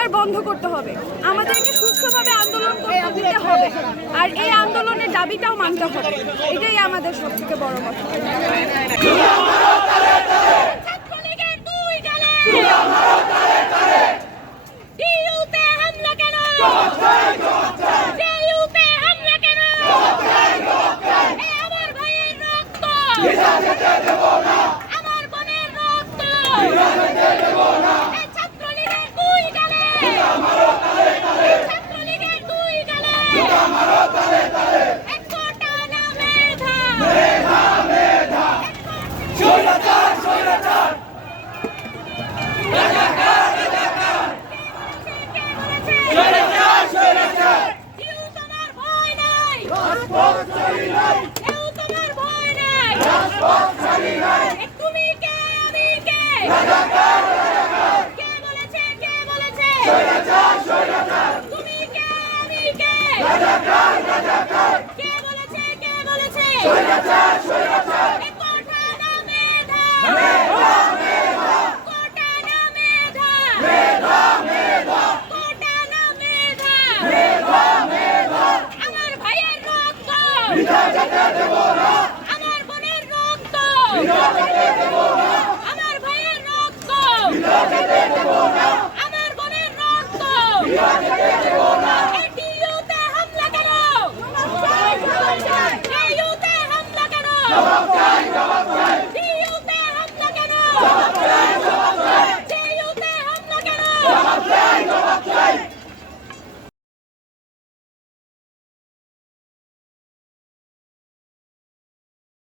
অত্যাচার বন্ধ করতে হবে, আমাদেরকে সুস্থভাবে আন্দোলন করতে দিতে হবে, আর এই আন্দোলনের দাবিটাও মানতে হবে। এটাই আমাদের সবথেকে বড় কথা। মেধা